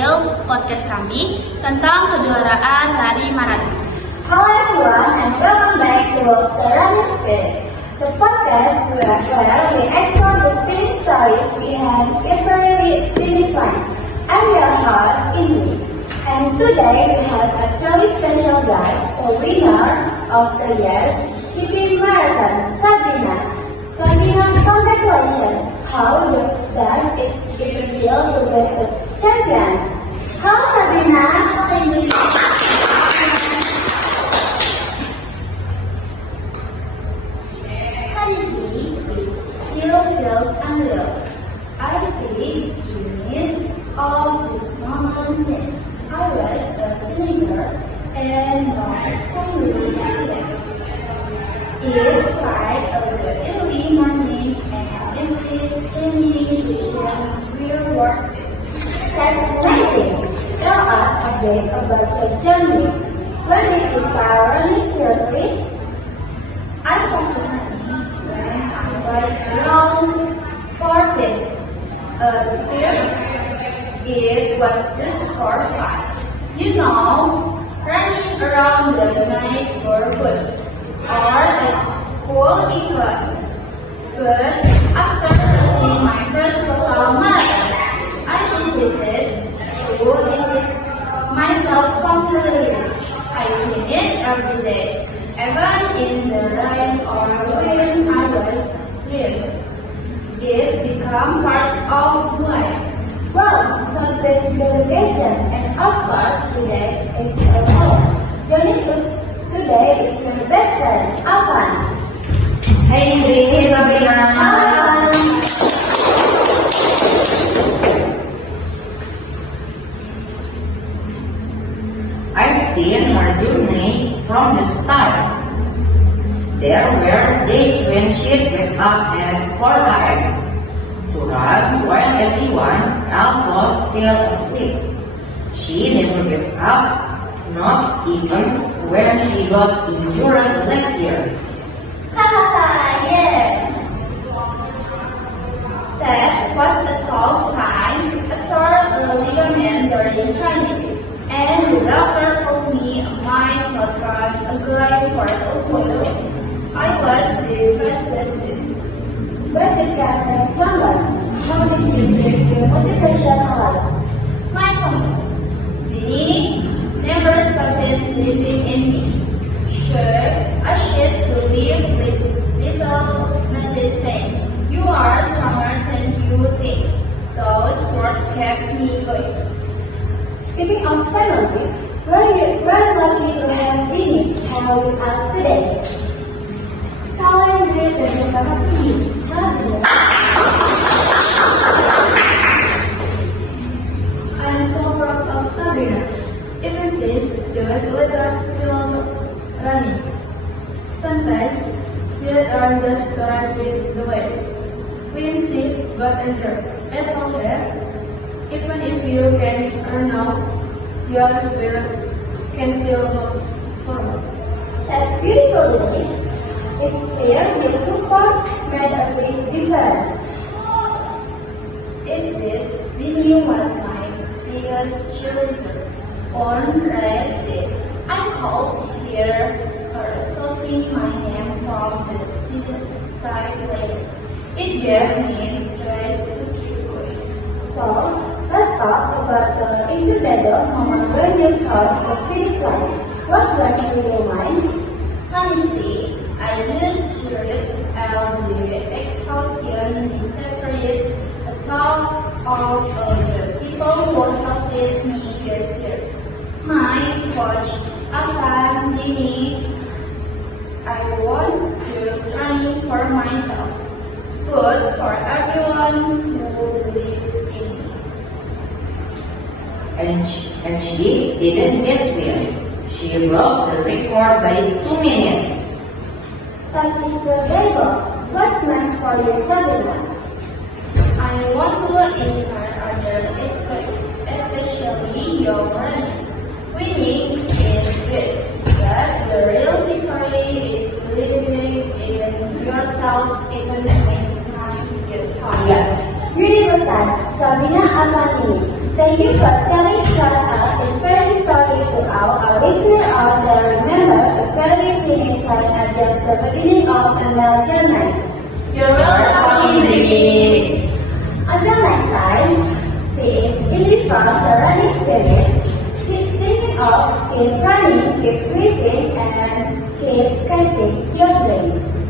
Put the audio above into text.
hasil podcast kami tentang kejuaraan lari maraton. Hello everyone and welcome back to The Running Spirit, the podcast where we explore the spirit stories behind every finish line. I'm your host, Indi, and today we have a truly special guest, the winner of the year's City Marathon, Sabrina. Sabrina, congratulations! How does it feel to be the champions? Hello Sabrina! Honestly, it still feels unreal. I've been dreaming of this moment since I was a teenager, and now it's finally happening. It's like a early mornings and increased training session will work. That's amazing! Tell us a bit about your journey. When did you start running seriously? I started running when I was around 14. First, it was just for fun. You know, running around the neighborhood or at school events. But after running my first total marathon, I decided to visit myself completely. I trained every day, even in the rain or when I was asleep. It became part of life. Wow, so the delegation and of course today is a home. Joining us today is your best friend, Avan. Hey Indi, hey Sabrina. Hi. I've seen her journey from the start. There were days when she'd wake up at 4 a.m. to run while everyone else was still asleep. She never gave up, not even when she got injured last year. Yeah. That was a tough time. I tore a ligament during training, and the doctor told me I might not run again for a while. I was devastated. But the captain stronger. How did you keep your motivation alive? My family never stopped believing in me. Sure, I should to live with little medicine. You are stronger than you think. Those words kept me going. Speaking of family, we're lucky to have Dini here with us today. Kalian dan beberapa ini, I'm so proud of Sabrina, even since she was still running. Sometimes she learned just to rise with the wave. When she got injured and all that, even if you can run now, your spirit can still move forward. That's beautiful, Lily. It's clear your support made a big difference. It did. Dini was my biggest cheerleader. On race day, I called her shouting my name from the sidelines. It gave me strength to keep going. So, let's talk about the easy battle moment when you crossed the finish line. What went through your mind? Honestly, I just cheered and the explosion separated the thought of the people who helped me get there. My coach, Avan, Dini, I was just running for myself, but for everyone who believed in me. And she didn't miss it. She broke the record by 2 minutes. But Mr. Gable, what's next for you, Sabrina? I want to inspire others, especially young runners. Winning is good, but the real victory is believing in yourself even when times get hard. Yeah, Universal, Sabina Avani. Thank you for sharing such an inspiring story to our listener out there. Remember, the very finish line at just the beginning of another journey. You're welcome, Lily. Until next time, this is Billy from the Running Spirit, singing of keep running, keep living, and keep casing your dreams.